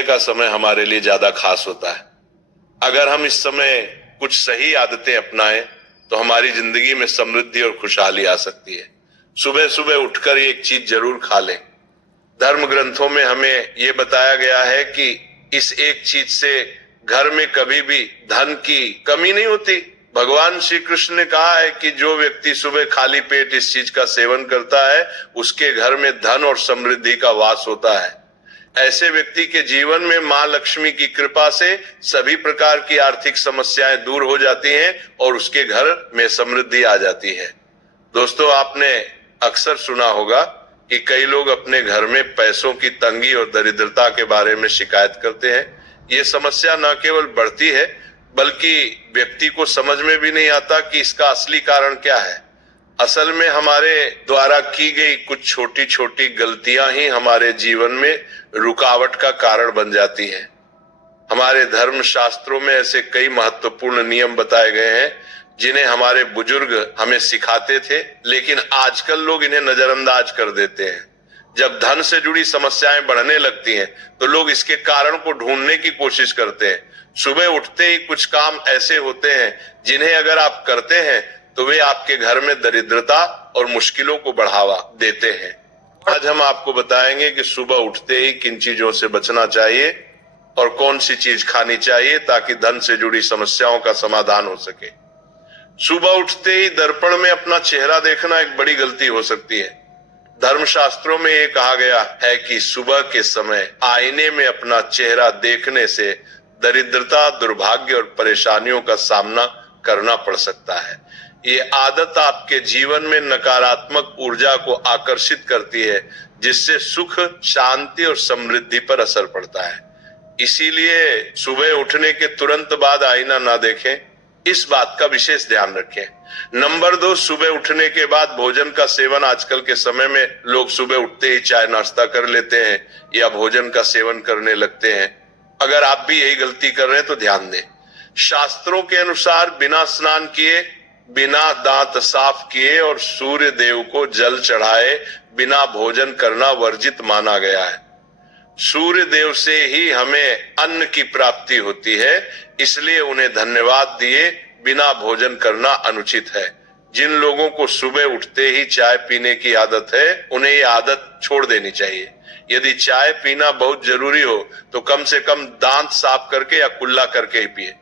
सुबह का समय हमारे लिए ज्यादा खास होता है। अगर हम इस समय कुछ सही आदतें अपनाएं तो हमारी जिंदगी में समृद्धि और खुशहाली आ सकती है। सुबह सुबह उठकर एक चीज जरूर खा लें। धर्म ग्रंथों में हमें यह बताया गया है कि इस एक चीज से घर में कभी भी धन की कमी नहीं होती। भगवान श्री कृष्ण ने कहा है कि जो व्यक्ति सुबह खाली पेट इस चीज का सेवन करता है उसके घर में धन और समृद्धि का वास होता है। ऐसे व्यक्ति के जीवन में मां लक्ष्मी की कृपा से सभी प्रकार की आर्थिक समस्याएं दूर हो जाती हैं और उसके घर में समृद्धि आ जाती है। दोस्तों, आपने अक्सर सुना होगा कि कई लोग अपने घर में पैसों की तंगी और दरिद्रता के बारे में शिकायत करते हैं। ये समस्या न केवल बढ़ती है बल्कि व्यक्ति को समझ में भी नहीं आता कि इसका असली कारण क्या है। असल में हमारे द्वारा की गई कुछ छोटी छोटी गलतियां ही हमारे जीवन में रुकावट का कारण बन जाती हैं। हमारे धर्म शास्त्रों में ऐसे कई महत्वपूर्ण नियम बताए गए हैं जिन्हें हमारे बुजुर्ग हमें सिखाते थे, लेकिन आजकल लोग इन्हें नजरअंदाज कर देते हैं। जब धन से जुड़ी समस्याएं बढ़ने लगती हैं तो लोग इसके कारण को ढूंढने की कोशिश करते हैं। सुबह उठते ही कुछ काम ऐसे होते हैं जिन्हें अगर आप करते हैं तो वे आपके घर में दरिद्रता और मुश्किलों को बढ़ावा देते हैं। आज हम आपको बताएंगे कि सुबह उठते ही किन चीजों से बचना चाहिए और कौन सी चीज खानी चाहिए ताकि धन से जुड़ी समस्याओं का समाधान हो सके। सुबह उठते ही दर्पण में अपना चेहरा देखना एक बड़ी गलती हो सकती है। धर्मशास्त्रों में ये कहा गया है कि सुबह के समय आईने में अपना चेहरा देखने से दरिद्रता, दुर्भाग्य और परेशानियों का सामना करना पड़ सकता है। ये आदत आपके जीवन में नकारात्मक ऊर्जा को आकर्षित करती है जिससे सुख, शांति और समृद्धि पर असर पड़ता है। इसीलिए सुबह उठने के तुरंत बाद आईना ना देखें, इस बात का विशेष ध्यान रखें। नंबर 2, सुबह उठने के बाद भोजन का सेवन। आजकल के समय में लोग सुबह उठते ही चाय नाश्ता कर लेते हैं या भोजन का सेवन करने लगते हैं। अगर आप भी यही गलती कर रहे हैं तो ध्यान दें। शास्त्रों के अनुसार बिना स्नान किए, बिना दांत साफ किए और सूर्य देव को जल चढ़ाए बिना भोजन करना वर्जित माना गया है। सूर्य देव से ही हमें अन्न की प्राप्ति होती है, इसलिए उन्हें धन्यवाद दिए बिना भोजन करना अनुचित है। जिन लोगों को सुबह उठते ही चाय पीने की आदत है उन्हें ये आदत छोड़ देनी चाहिए। यदि चाय पीना बहुत जरूरी हो तो कम से कम दांत साफ करके या कुल्ला करके ही पिए।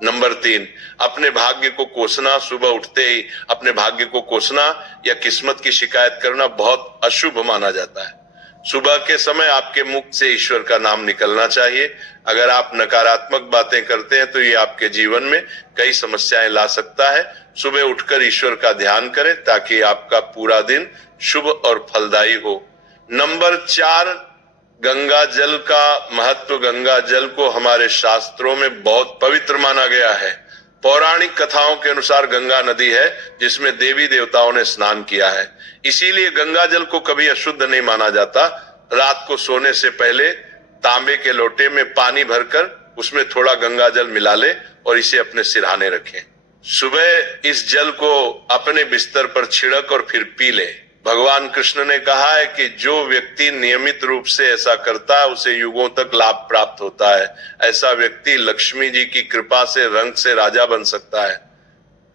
नंबर 3, अपने भाग्य को कोसना। सुबह उठते ही अपने भाग्य को कोसना या किस्मत की शिकायत करना बहुत अशुभ माना जाता है। सुबह के समय आपके मुख से ईश्वर का नाम निकलना चाहिए। अगर आप नकारात्मक बातें करते हैं तो ये आपके जीवन में कई समस्याएं ला सकता है। सुबह उठकर ईश्वर का ध्यान करें ताकि आपका पूरा दिन शुभ और फलदायी हो। नंबर 4, गंगा जल का महत्व। गंगा जल को हमारे शास्त्रों में बहुत पवित्र माना गया है। पौराणिक कथाओं के अनुसार गंगा नदी है जिसमें देवी देवताओं ने स्नान किया है, इसीलिए गंगा जल को कभी अशुद्ध नहीं माना जाता। रात को सोने से पहले तांबे के लोटे में पानी भरकर उसमें थोड़ा गंगा जल मिला ले और इसे अपने सिरहाने रखें। सुबह इस जल को अपने बिस्तर पर छिड़क और फिर पी ले। भगवान कृष्ण ने कहा है कि जो व्यक्ति नियमित रूप से ऐसा करता है उसे युगों तक लाभ प्राप्त होता है। ऐसा व्यक्ति लक्ष्मी जी की कृपा से रंग से राजा बन सकता है।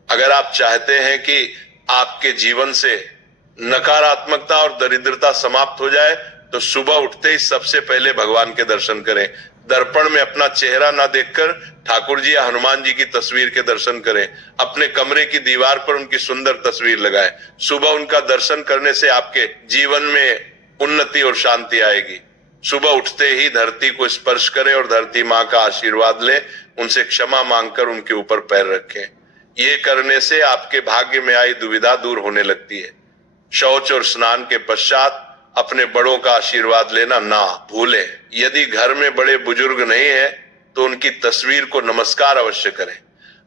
अगर आप चाहते हैं कि आपके जीवन से नकारात्मकता और दरिद्रता समाप्त हो जाए तो सुबह उठते ही सबसे पहले भगवान के दर्शन करें। दर्पण में अपना चेहरा ना देखकर ठाकुर जी या हनुमान जी की तस्वीर के दर्शन करें। अपने कमरे की दीवार पर उनकी सुंदर तस्वीर लगाएं। सुबह उनका दर्शन करने से आपके जीवन में उन्नति और शांति आएगी। सुबह उठते ही धरती को स्पर्श करें और धरती माँ का आशीर्वाद लें। उनसे क्षमा मांगकर उनके ऊपर पैर रखें। ये करने से आपके भाग्य में आई दुविधा दूर होने लगती है। शौच और स्नान के पश्चात अपने बड़ों का आशीर्वाद लेना ना भूलें। यदि घर में बड़े बुजुर्ग नहीं है तो उनकी तस्वीर को नमस्कार अवश्य करें।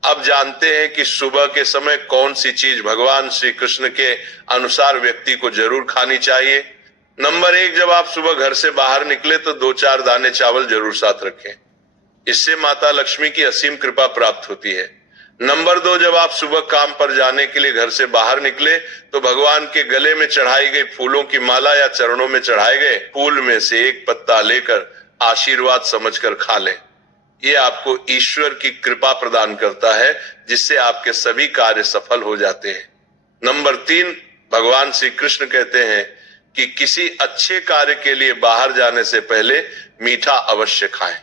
अब जानते हैं कि सुबह के समय कौन सी चीज भगवान श्री कृष्ण के अनुसार व्यक्ति को जरूर खानी चाहिए। नंबर 1, जब आप सुबह घर से बाहर निकले तो 2-4 दाने चावल जरूर साथ रखें। इससे माता लक्ष्मी की असीम कृपा प्राप्त होती है। नंबर 2, जब आप सुबह काम पर जाने के लिए घर से बाहर निकले तो भगवान के गले में चढ़ाई गई फूलों की माला या चरणों में चढ़ाए गए फूल में से एक पत्ता लेकर आशीर्वाद समझकर खा लें। ये आपको ईश्वर की कृपा प्रदान करता है, जिससे आपके सभी कार्य सफल हो जाते हैं। नंबर 3, भगवान श्री कृष्ण कहते हैं कि किसी अच्छे कार्य के लिए बाहर जाने से पहले मीठा अवश्य खाएं।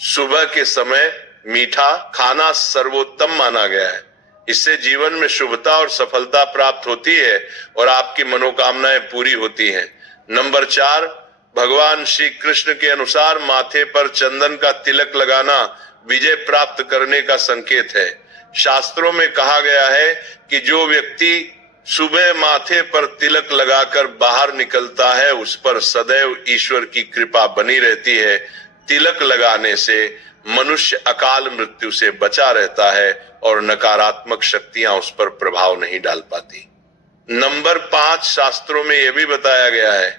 सुबह के समय मीठा खाना सर्वोत्तम माना गया है। इससे जीवन में शुभता और सफलता प्राप्त होती है और आपकी मनोकामनाएं पूरी होती हैं। नंबर 4, भगवान श्री कृष्ण के अनुसार माथे पर चंदन का तिलक लगाना विजय प्राप्त करने का संकेत है। शास्त्रों में कहा गया है कि जो व्यक्ति सुबह माथे पर तिलक लगाकर बाहर निकलता है, उस पर सदैव ईश्वर की कृपा बनी रहती है। तिलक लगाने से मनुष्य अकाल मृत्यु से बचा रहता है और नकारात्मक शक्तियां उस पर प्रभाव नहीं डाल पाती। नंबर 5, शास्त्रों में यह भी बताया गया है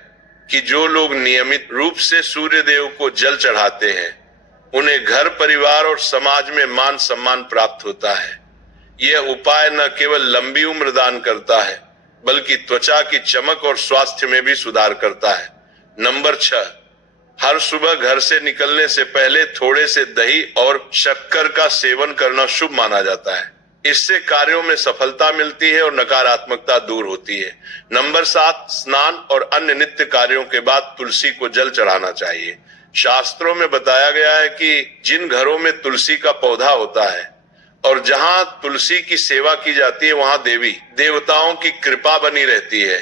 कि जो लोग नियमित रूप से सूर्य देव को जल चढ़ाते हैं, उन्हें घर परिवार और समाज में मान सम्मान प्राप्त होता है। यह उपाय न केवल लंबी उम्र दान करता है, बल्कि त्वचा की चमक और स्वास्थ्य में भी सुधार करता है। नंबर 6, हर सुबह घर से निकलने से पहले थोड़े से दही और शक्कर का सेवन करना शुभ माना जाता है। इससे कार्यों में सफलता मिलती है और नकारात्मकता दूर होती है। नंबर 7, स्नान और अन्य नित्य कार्यों के बाद तुलसी को जल चढ़ाना चाहिए। शास्त्रों में बताया गया है कि जिन घरों में तुलसी का पौधा होता है और जहां तुलसी की सेवा की जाती है, वहां देवी देवताओं की कृपा बनी रहती है।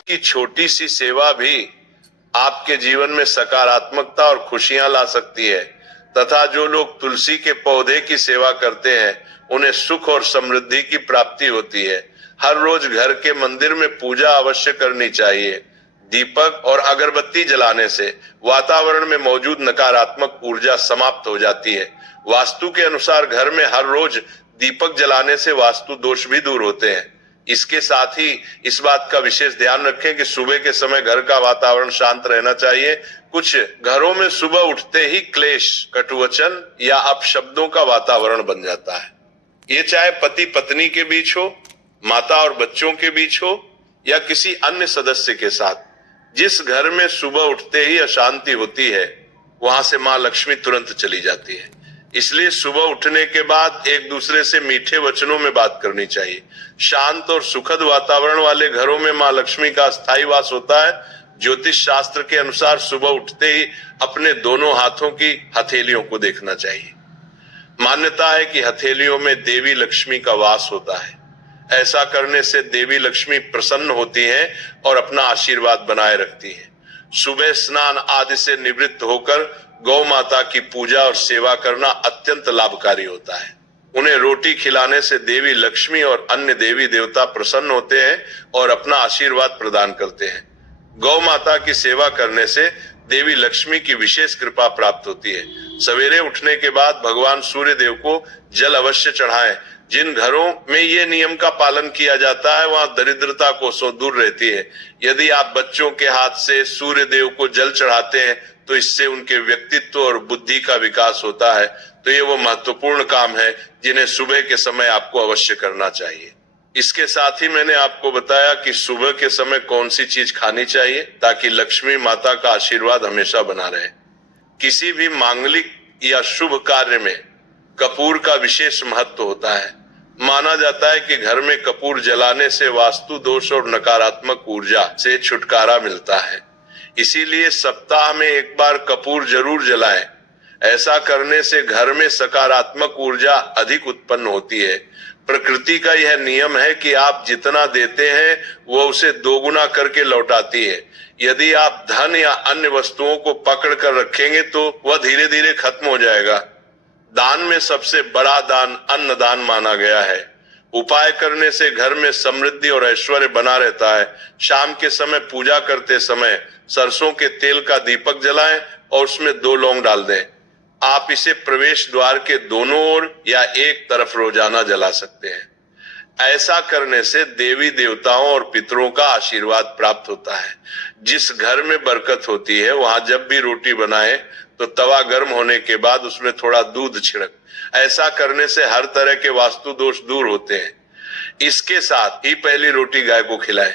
कि छोटी सी सेवा भी आपके जीवन में सकारात्मकता और खुशियां ला सकती है, तथा जो लोग तुलसी के पौधे की सेवा करते हैं, उन्हें सुख और समृद्धि की प्राप्ति होती है। हर रोज घर के मंदिर में पूजा अवश्य करनी चाहिए। दीपक और अगरबत्ती जलाने से वातावरण में मौजूद नकारात्मक ऊर्जा समाप्त हो जाती है। वास्तु के अनुसार घर में हर रोज दीपक जलाने से वास्तु दोष भी दूर होते हैं। इसके साथ ही इस बात का विशेष ध्यान रखें कि सुबह के समय घर का वातावरण शांत रहना चाहिए। कुछ घरों में सुबह उठते ही क्लेश, कटुवचन या अपशब्दों का वातावरण बन जाता है। ये चाहे पति पत्नी के बीच हो, माता और बच्चों के बीच हो, या किसी अन्य सदस्य के साथ। जिस घर में सुबह उठते ही अशांति होती है, वहां से मां लक्ष्मी तुरंत चली जाती है। इसलिए सुबह उठने के बाद एक दूसरे से मीठे वचनों में बात करनी चाहिए। शांत और सुखद वातावरण वाले घरों में मां लक्ष्मी का स्थायी वास होता है। ज्योतिष शास्त्र के अनुसार सुबह उठते ही अपने दोनों हाथों की हथेलियों को देखना चाहिए। मान्यता है कि हथेलियों में देवी लक्ष्मी का वास होता है। ऐसा करने से देवी लक्ष्मी प्रसन्न होती हैं और अपना आशीर्वाद बनाए रखती हैं। सुबह स्नान आदि से निवृत्त होकर गौ माता की पूजा और सेवा करना अत्यंत लाभकारी होता है। उन्हें रोटी खिलाने से देवी लक्ष्मी और अन्य देवी देवता प्रसन्न होते हैं और अपना आशीर्वाद प्रदान करते हैं। गौ माता की सेवा करने से देवी लक्ष्मी की विशेष कृपा प्राप्त होती है। सवेरे उठने के बाद भगवान सूर्य देव को जल अवश्य चढ़ाएं। जिन घरों में ये नियम का पालन किया जाता है, वहां दरिद्रता कोसों दूर रहती है। यदि आप बच्चों के हाथ से सूर्य देव को जल चढ़ाते हैं, तो इससे उनके व्यक्तित्व और बुद्धि का विकास होता है। तो ये वो महत्वपूर्ण काम है जिन्हें सुबह के समय आपको अवश्य करना चाहिए। इसके साथ ही मैंने आपको बताया कि सुबह के समय कौन सी चीज खानी चाहिए ताकि लक्ष्मी माता का आशीर्वाद हमेशा बना रहे। किसी भी मांगलिक या शुभ कार्य में कपूर का विशेष महत्व होता है। माना जाता है कि घर में कपूर जलाने से वास्तु दोष और नकारात्मक ऊर्जा से छुटकारा मिलता है। इसीलिए सप्ताह में एक बार कपूर जरूर जलाएं। ऐसा करने से घर में सकारात्मक ऊर्जा अधिक उत्पन्न होती है। प्रकृति का यह नियम है कि आप जितना देते हैं, वो उसे दोगुना करके लौटाती है। यदि आप धन या अन्य वस्तुओं को पकड़ कर रखेंगे, तो वह धीरे धीरे खत्म हो जाएगा। दान में सबसे बड़ा दान अन्नदान माना गया है। उपाय करने से घर में समृद्धि और ऐश्वर्य बना रहता है। शाम के समय पूजा करते समय सरसों के तेल का दीपक जलाएं और उसमें 2 लौंग डाल दें। आप इसे प्रवेश द्वार के दोनों ओर या एक तरफ रोजाना जला सकते हैं। ऐसा करने से देवी देवताओं और पितरों का आशीर्वाद प्राप्त होता है। जिस घर में बरकत होती है, वहां जब भी रोटी बनाए तो तवा गर्म होने के बाद उसमें थोड़ा दूध छिड़क। ऐसा करने से हर तरह के वास्तु दोष दूर होते हैं। इसके साथ ही पहली रोटी गाय को खिलाएं।